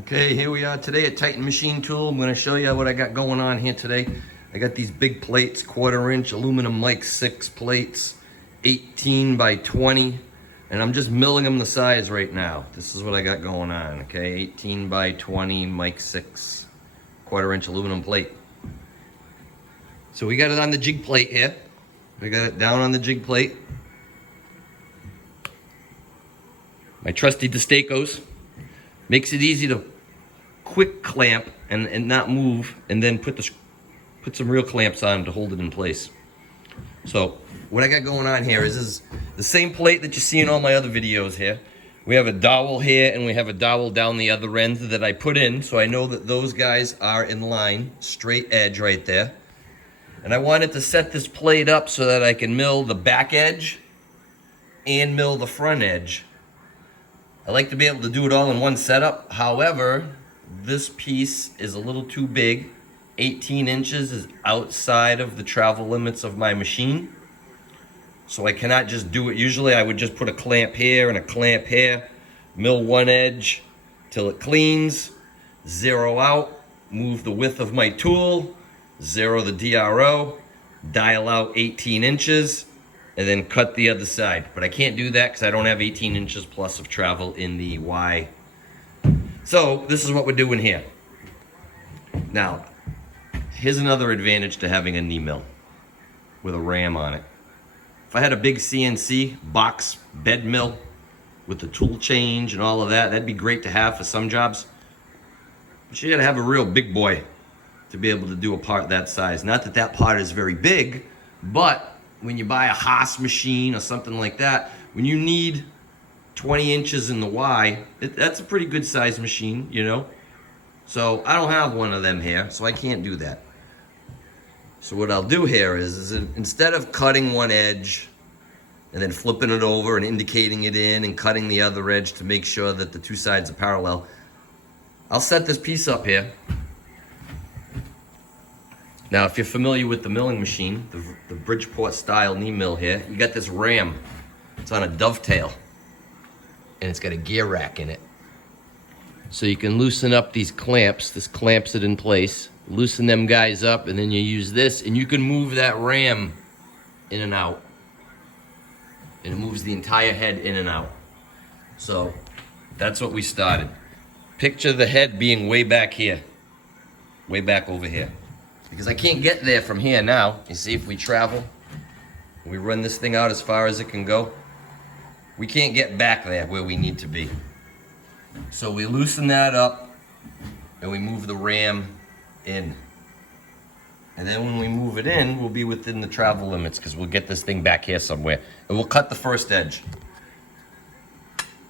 Okay, here we are today at Titan Machine Tool. I'm going to show you what I got going on here today. I got these big plates, 1/4 inch aluminum MIC6 plates, 18 by 20, and I'm just milling them the size right now. This is what I got going on, okay? 18 by 20 MIC6, 1/4 inch aluminum plate. So we got it on the jig plate here. We got it down on the jig plate. My trusty Destacos. Makes it easy to quick clamp and not move, and then put some real clamps on to hold it in place. So what I got going on here is the same plate that you see in all my other videos here. We have a dowel here and we have a dowel down the other end that I put in, so I know that those guys are in line, straight edge right there. And I wanted to set this plate up so that I can mill the back edge and mill the front edge. I like to be able to do it all in one setup. However, this piece is a little too big. 18 inches is outside of the travel limits of my machine. So I cannot just do it. Usually I would just put a clamp here and a clamp here, mill one edge till it cleans, zero out, move the width of my tool, zero the DRO, dial out 18 inches, and then cut the other side. But I can't do that because I don't have 18 inches plus of travel in the Y. So this is what we're doing here. Now, here's another advantage to having a knee mill with a ram on it. If I had a big CNC box bed mill with the tool change and all of that, that'd be great to have for some jobs. But you gotta have a real big boy to be able to do a part that size. Not that that part is very big, but when you buy a Haas machine or something like that, when you need 20 inches in the Y, that's a pretty good size machine, you know? So I don't have one of them here, so I can't do that. So what I'll do here is instead of cutting one edge and then flipping it over and indicating it in and cutting the other edge to make sure that the two sides are parallel, I'll set this piece up here. Now, if you're familiar with the milling machine, the Bridgeport style knee mill here, you got this ram. It's on a dovetail, and it's got a gear rack in it. So you can loosen up these clamps. This clamps it in place. Loosen them guys up, and then you use this, and you can move that ram in and out. And it moves the entire head in and out. So that's what we started. Picture the head being way back here, way back over here. Because I can't get there from here now. You see, if we travel, we run this thing out as far as it can go, we can't get back there where we need to be. So we loosen that up and we move the ram in. And then when we move it in, we'll be within the travel limits because we'll get this thing back here somewhere. And we'll cut the first edge.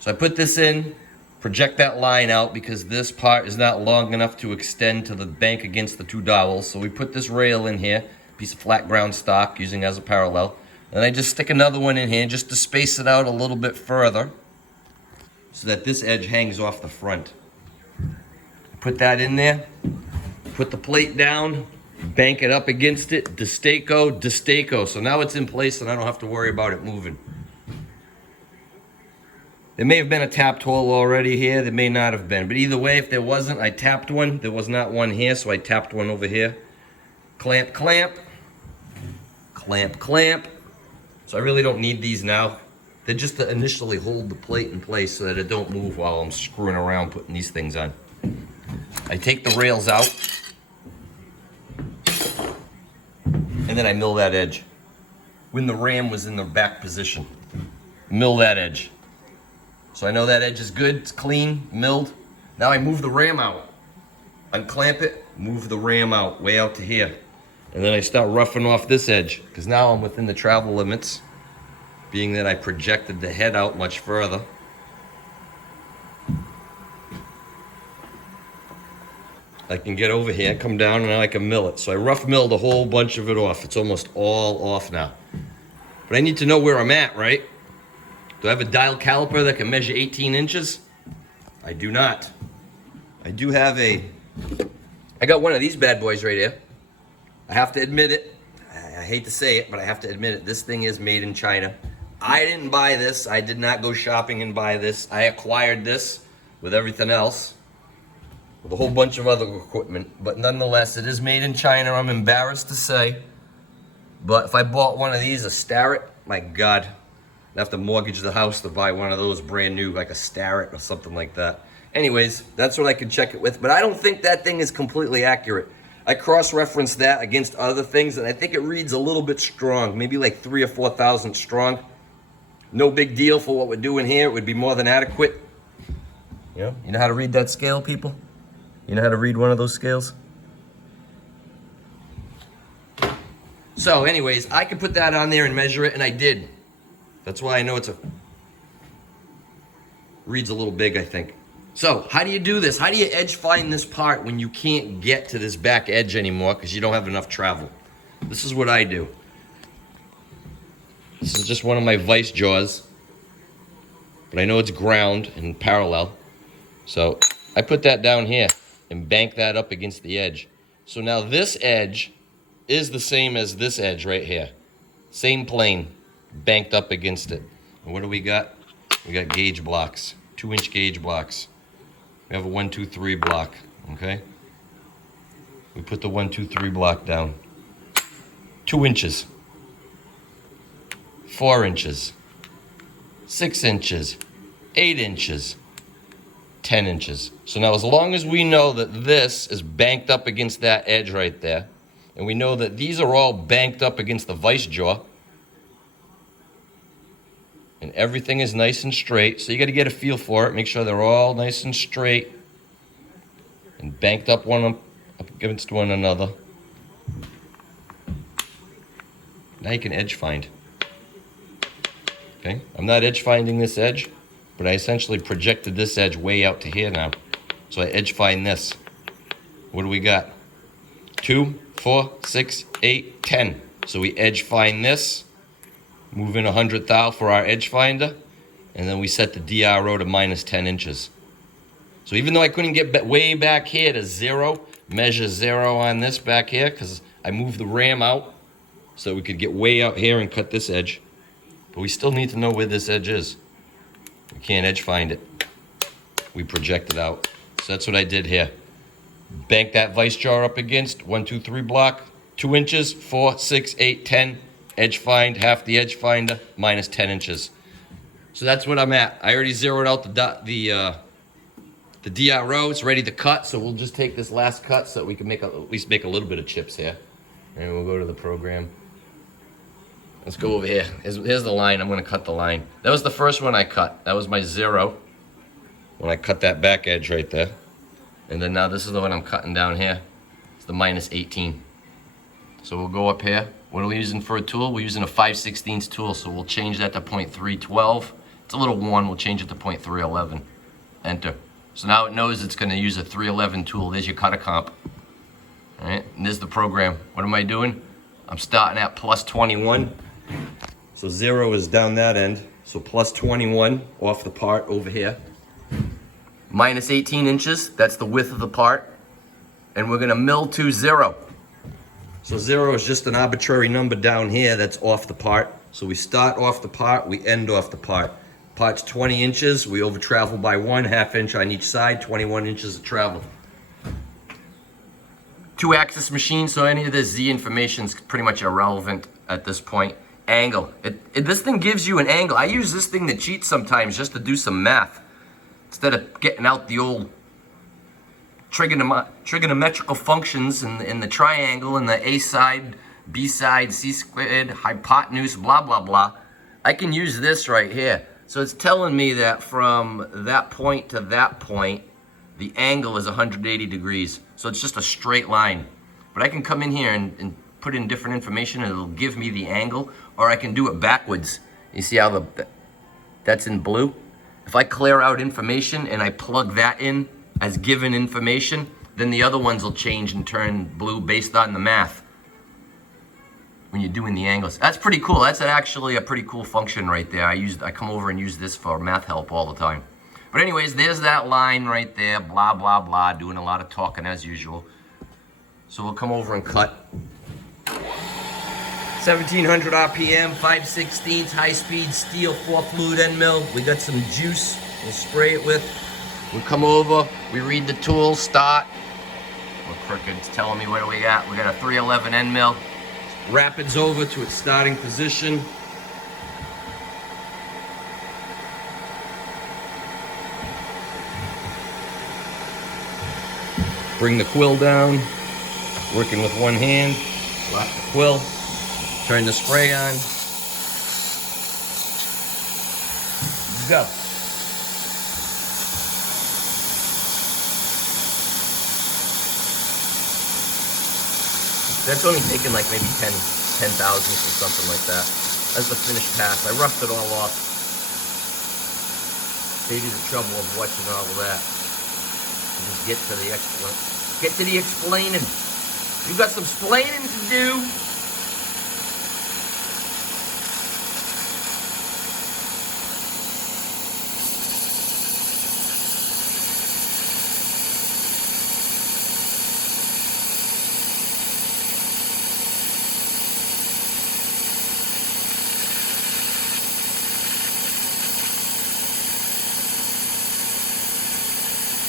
So I put this in, project that line out because this part is not long enough to extend to the bank against the two dowels. So we put this rail in here, piece of flat ground stock using as a parallel. And I just stick another one in here just to space it out a little bit further so that this edge hangs off the front. Put that in there, put the plate down, bank it up against it, Destaco, Destaco. So now it's in place and I don't have to worry about it moving. There may have been a tapped hole already here. There may not have been. But either way, if there wasn't, I tapped one. There was not one here, so I tapped one over here. Clamp, clamp. Clamp, clamp. So I really don't need these now. They're just to initially hold the plate in place so that it don't move while I'm screwing around putting these things on. I take the rails out. And then I mill that edge. When the ram was in the back position. Mill that edge. So I know that edge is good, it's clean, milled. Now I move the ram out. Unclamp it, move the ram out, way out to here. And then I start roughing off this edge, because now I'm within the travel limits, being that I projected the head out much further. I can get over here, come down, and now I can mill it. So I rough milled a whole bunch of it off. It's almost all off now. But I need to know where I'm at, right? Do I have a dial caliper that can measure 18 inches? I do not. I do have I got one of these bad boys right here. I have to admit it. I hate to say it, but I have to admit it. This thing is made in China. I didn't buy this. I did not go shopping and buy this. I acquired this with everything else. with a whole bunch of other equipment. But nonetheless, it is made in China, I'm embarrassed to say. But if I bought one of these, a Starrett, my God, I'd have to mortgage the house to buy one of those brand new, like a Starrett or something like that. Anyways, that's what I could check it with. But I don't think that thing is completely accurate. I cross-referenced that against other things, and I think it reads a little bit strong, maybe like 3,000 or 4,000 strong. No big deal for what we're doing here. It would be more than adequate. You know how to read that scale, people? You know how to read one of those scales? So anyways, I could put that on there and measure it, and I did. That's why I know reads a little big, I think. So how do you do this? How do you edge find this part when you can't get to this back edge anymore because you don't have enough travel? This is what I do. This is just one of my vice jaws, but I know it's ground and parallel. So I put that down here and bank that up against the edge. So now this edge is the same as this edge right here. Same plane, banked up against it. And what do we got? We got gauge blocks, 2-inch gauge blocks. We have a 1, 2, 3 block, okay? We put the 1, 2, 3 block down. 2 inches, 4 inches, 6 inches, 8 inches, 10 inches. So now as long as we know that this is banked up against that edge right there, and we know that these are all banked up against the vice jaw, and everything is nice and straight, so you got to get a feel for it. Make sure they're all nice and straight and banked up one up against one another. Now you can edge find. Okay, I'm not edge finding this edge, but I essentially projected this edge way out to here now. So I edge find this. What do we got? 2, 4, 6, 8, 10. So we edge find this. Move in 100 thou for our edge finder, and then we set the DRO to minus 10 inches. So even though I couldn't get way back here to 0, measure 0 on this back here, because I moved the ram out so we could get way out here and cut this edge. But we still need to know where this edge is. We can't edge find it. We project it out. So that's what I did here. Bank that vice jaw up against 1, 2, 3 block, 2 inches, 4, 6, 8, 10. Edge find, half the edge finder, minus 10 inches. So that's what I'm at. I already zeroed out the DRO. It's ready to cut, so we'll just take this last cut so that we can at least make a little bit of chips here. And we'll go to the program. Let's go over here. Here's the line. I'm going to cut the line. That was the first one I cut. That was my 0 when I cut that back edge right there. And then now this is the one I'm cutting down here. It's the minus 18. So we'll go up here. What are we using for a tool? We're using a 5/16 tool, so we'll change that to 0.312. It's a little worn, we'll change it to 0.311. Enter. So now it knows it's going to use a 311 tool. There's your cutter comp. All right, and there's the program. What am I doing? I'm starting at plus 21. So 0 is down that end. So plus 21 off the part over here. Minus 18 inches, that's the width of the part. And we're going to mill to 0. So 0 is just an arbitrary number down here that's off the part. So we start off the part, we end off the part. Part's 20 inches, we over travel by 1/2 inch on each side, 21 inches of travel. 2-axis machine, so any of this Z information is pretty much irrelevant at this point. Angle, this thing gives you an angle. I use this thing to cheat sometimes just to do some math. Instead of getting out the old trigonometrical functions in the triangle and the A side, B side, C squared, hypotenuse, blah, blah, blah. I can use this right here. So it's telling me that from that point to that point, the angle is 180 degrees. So it's just a straight line. But I can come in here and put in different information and it'll give me the angle, or I can do it backwards. You see how that's in blue? If I clear out information and I plug that in as given information, then the other ones will change and turn blue based on the math when you're doing the angles. That's pretty cool. That's actually a pretty cool function right there. I come over and use this for math help all the time. But anyways, there's that line right there, blah, blah, blah, doing a lot of talking as usual. So we'll come over and cut. 1700 RPM, 5/16 high-speed steel 4 fluid end mill. We got some juice we'll spray it with. We come over, we read the tool, start. Well, Crooked's telling me what do we got. We got a 311 end mill. Rapids over to its starting position. Bring the quill down, working with one hand, lock the quill, turn the spray on, go. That's only taken like maybe 10 thousandths or something like that. That's the finished pass. I roughed it all off. Save you the trouble of watching all of that. Just get to the explaining. You got some splaining to do.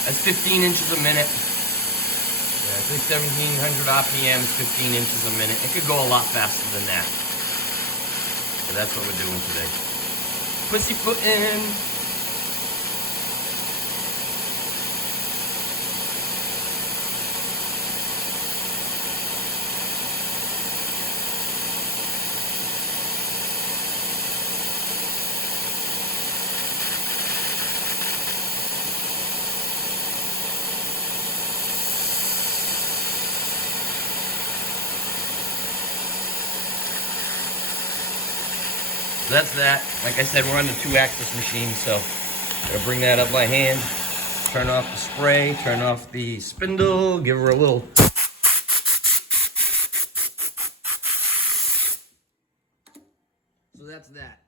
That's 15 inches a minute. Yeah, I think 1700 RPM is 15 inches a minute. It could go a lot faster than that. So that's what we're doing today. Pussyfooting. So that's that. Like I said, we're on the 2-axis machine, so I'm gonna bring that up by hand, turn off the spray, turn off the spindle, give her a little. So that's that.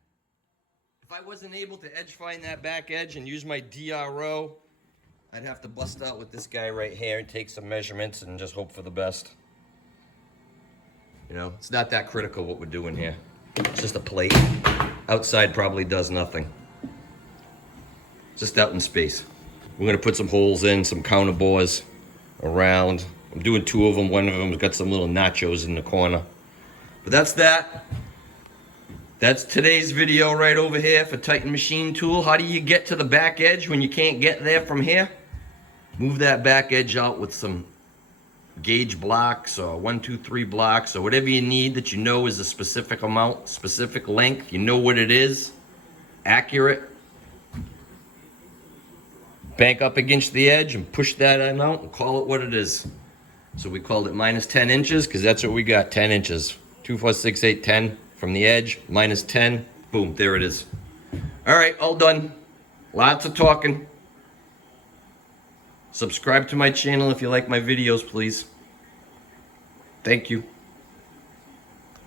If I wasn't able to edge find that back edge and use my DRO, I'd have to bust out with this guy right here and take some measurements and just hope for the best. You know, it's not that critical what we're doing here. It's just a plate. Outside probably does nothing. Just out in space. We're gonna put some holes in, some counter bores around. I'm doing 2 of them. One of them's got some little nachos in the corner. But that's that. That's today's video right over here for Titan Machine Tool. How do you get to the back edge when you can't get there from here? Move that back edge out with some gauge blocks or 1, 2, 3 blocks or whatever you need that you know is a specific amount, specific length. You know what it is. Accurate. Bank up against the edge and push that on out and call it what it is. So we called it minus 10 inches because that's what we got, 10 inches. 2, 4, 6, 8, 10 from the edge, minus 10. Boom, there it is. All right, all done. Lots of talking. Subscribe to my channel if you like my videos, please. Thank you.